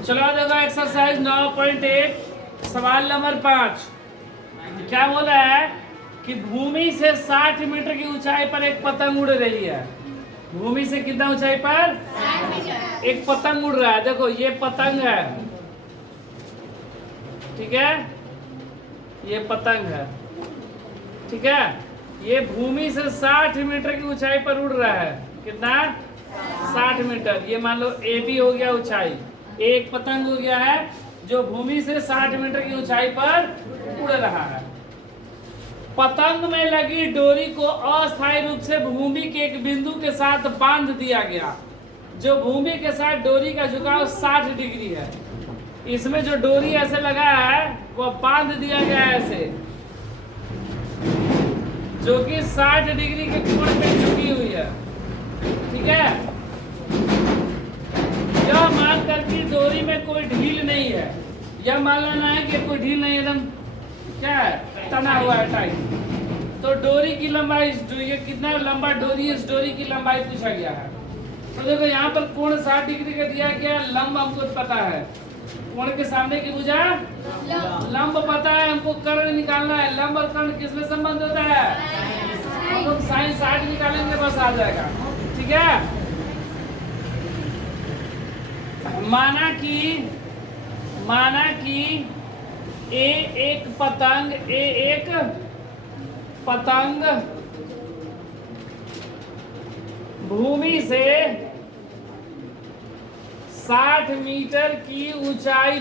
चलो देखो एक्सरसाइज 9.1 सवाल नंबर 5। क्या बोला है कि भूमि से 60 मीटर की ऊंचाई पर एक पतंग उड़ रही है। भूमि से कितना ऊंचाई पर 60 मीटर। एक पतंग उड़ रहा है। देखो ये पतंग है, ठीक है, ये पतंग है, ठीक है। ये भूमि से 60 मीटर की ऊंचाई पर उड़ रहा है। कितना? 60 मीटर। ये मान लो ए बी हो गया ऊंचाई, एक पतंग हो गया है जो भूमि से 60 मीटर की ऊंचाई पर उड़ रहा है। पतंग में लगी डोरी को अस्थायी रूप से भूमि के एक बिंदु के साथ बांध दिया गया, जो भूमि के साथ डोरी का झुकाव 60 डिग्री है। इसमें जो डोरी ऐसे लगा है वो बांध दिया गया है ऐसे, जो कि 60 डिग्री के कोण पे झुकी हुई है, ठीक है। यह मानकर कि डोरी में कोई ढील नहीं है, यह मान लेना है कि कोई ढील नहीं, एकदम क्या है, तना हुआ है, टाइट। तो डोरी की लंबाई, ये कितना लंबा डोरी है, इस डोरी की लंबाई पूछा गया है। तो देखो यहाँ पर कोण 60 डिग्री का दिया गया, लंब हमको पता है, कोण के सामने की भुजा लंब पता है, हमको कर्ण निकालना है। लंब और कर्ण किसमें संबंध होता है? हम लोग साइन 60 निकालेंगे बस आ जाएगा, ठीक है। माना कि ए एक पतंग भूमि से 60 मीटर की ऊंचाई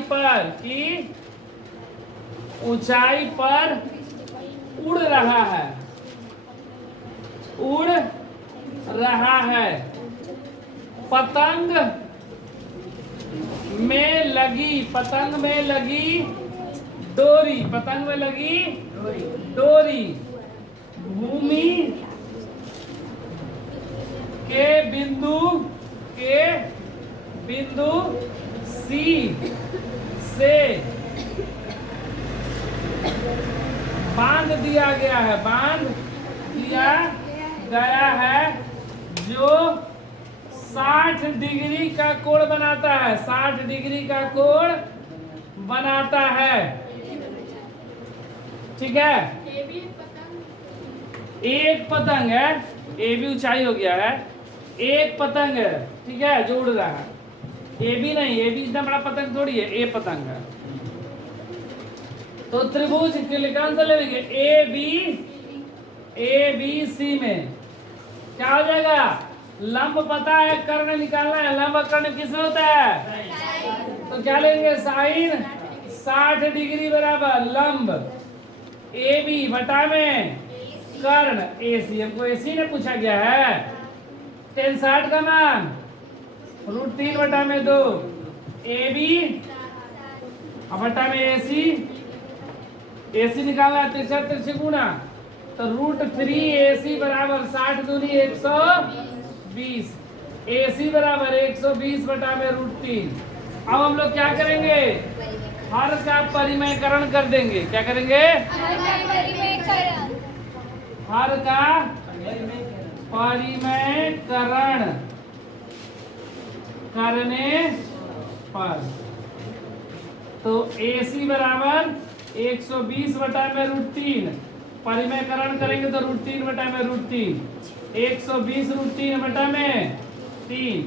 पर उड़ रहा है। पतंग में लगी डोरी भूमि के बिंदु सी से बांध दिया गया है, जो 60 डिग्री का कोण बनाता है। 60 डिग्री का कोण बनाता है, ठीक है। एक पतंग है, ए बी ऊंचाई हो गया है, एक पतंग है, ठीक है, जो उड़ रहा है। ए बी नहीं, ए बी इतना बड़ा पतंग थोड़ी है, ए पतंग है। तो त्रिभुज कौन सा लेंगे? ए बी सी में क्या हो जाएगा? लंब पता है, कर्ण निकालना है। लंब और कर्ण किसमें होता है? तो क्या लेंगे? साइन 60 डिग्री बराबर लंब ए बी बटा में कर्ण ए सी। हमको ए सी ने पूछा गया है। tan 60 का मान √3 बटा में 2 ए बी बटा में ए सी निकालना है, तिरछा गुना, तो √3 ए सी बराबर 60 दूनी 120, ए सी बराबर 120 बटा में √3। अब हम लोग क्या करेंगे? हर का परिमयकरण कर देंगे। क्या करेंगे? हर का परिमयकरण करने पर तो AC बराबर 120 बटा में √3, परिमयकरण करेंगे तो √3 बटा में √3, 120 √3 बटा में 3,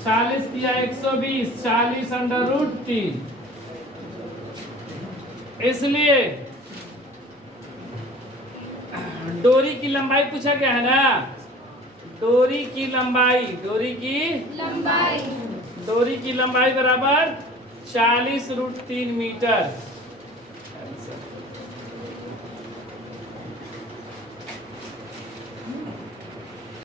40 किया 120, 40 √3। इसलिए डोरी की लंबाई पूछा गया है ना, डोरी की लंबाई बराबर 40 √3 मीटर।